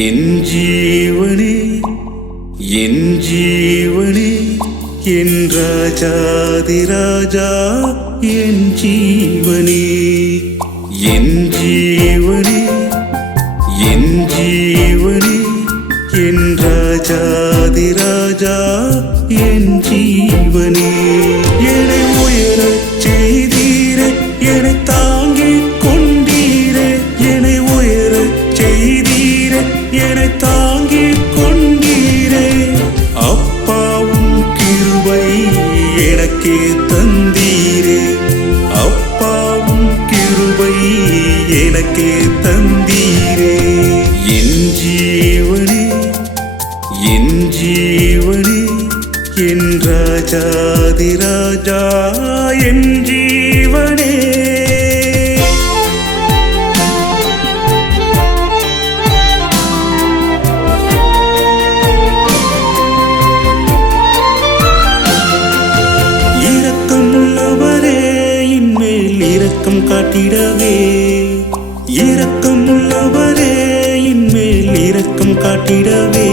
என் ஜீவனே என் ஜீவனே என் ராஜாதி ராஜா என் ஜீவனே என் ஜீவனே என் ஜீவனே என் ராஜாதி ராஜா என் ஜீவனே என்னை உயரச் செய்தீரே என்னை தாங்கிக் கொண்டீரே என்னை உயரச் செய்தீரே என்னை தாங்கிக் கொண்டீரே அப்பாவும் கிருபை எனக்கே தந்தீரே அப்பாவும் கிருபை எனக்கே தந்தீரே என் ஜீவனே என் ஜீவனே என் ராஜாதி ராஜா என் ஜீவனே இரக்கமுள்ளவரே இன்மேல் இரக்கம் காட்டிடவே இரக்கமுள்ளவரே இன்மேல் இரக்கம் காட்டிடவே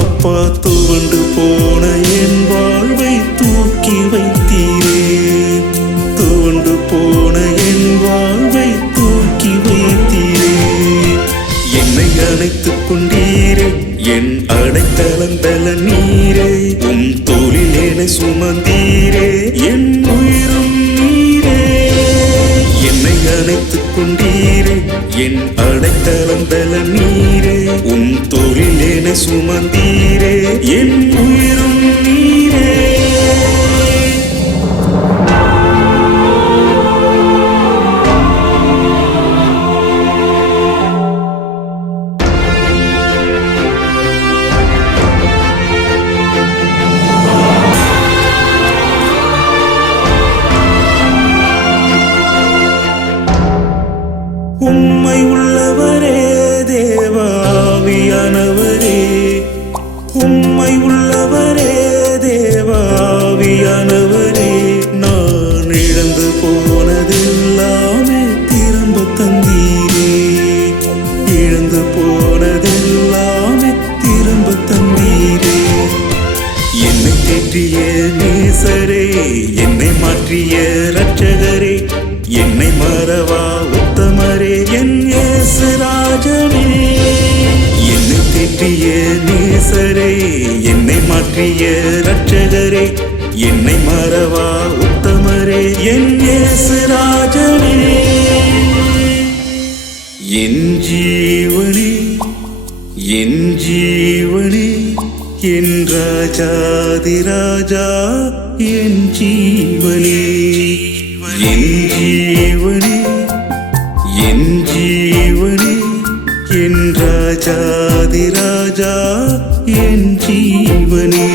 அப்பா துவண்டு போன என் வாழ்வை தூக்கி வைத்தீரே துவண்டு போன என் வாழ்வை தூக்கி வைத்தீரே என்னை அணைத்துக் கொண்டீரே என் அடைக்கலந்தல நீரே உம் தோளில் என்னை சுமந்தீரே என் உயிரும் நீரே என்னை அணைத்துக் கொண்டீரே என் அடைக்கலந்தல நீரே உம் தோளில் என்னை சுமந்தீரே என் உயிரும் நீரே உம்மை உள்ளவரே தேவ ஆவியானவரே உம்மை உள்ளவரே தேவ ஆவியானவரே நான் இழந்து போனதெல்லாமே திரும்ப தந்தீரே இழந்து போனதெல்லாமே திரும்ப தந்தீரே என்னை தேற்றிய நேசரே என்னை மாற்றிய இரட்சகரே என்னை மறவா உத்தமரே என் இயேசு ராஜனே என்னை தேற்றிய நேசரே என்னை மாற்றிய இரட்சகரே என்னை மறவா உத்தமரே என் இயேசு ராஜனே என் ஜீவனே என் ஜீவனே என் ராஜாதி ராஜா என் ஜீவனே என் ஜீவனே என் ஜீவனே என் ராஜாதி ராஜா என் ஜீவனே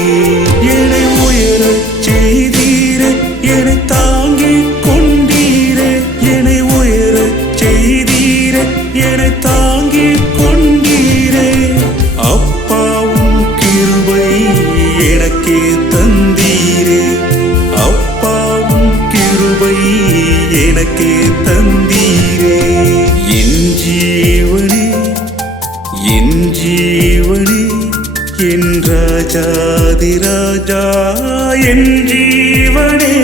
என்னை உயரச் செய்தீரே என்னை தாங்கிக் கொண்டீரே என்னை உயரச் செய்தீரே என்னை தாங்கிக் கொண்டீரே அப்பாவும் கிருபை எனக்கே தந்தீரே அப்பாவும் கிருபை எனக்கே தந்தீரே என் ஜீவனே என் ஜீவனே என் ராஜாதி ராஜா என் ஜீவனே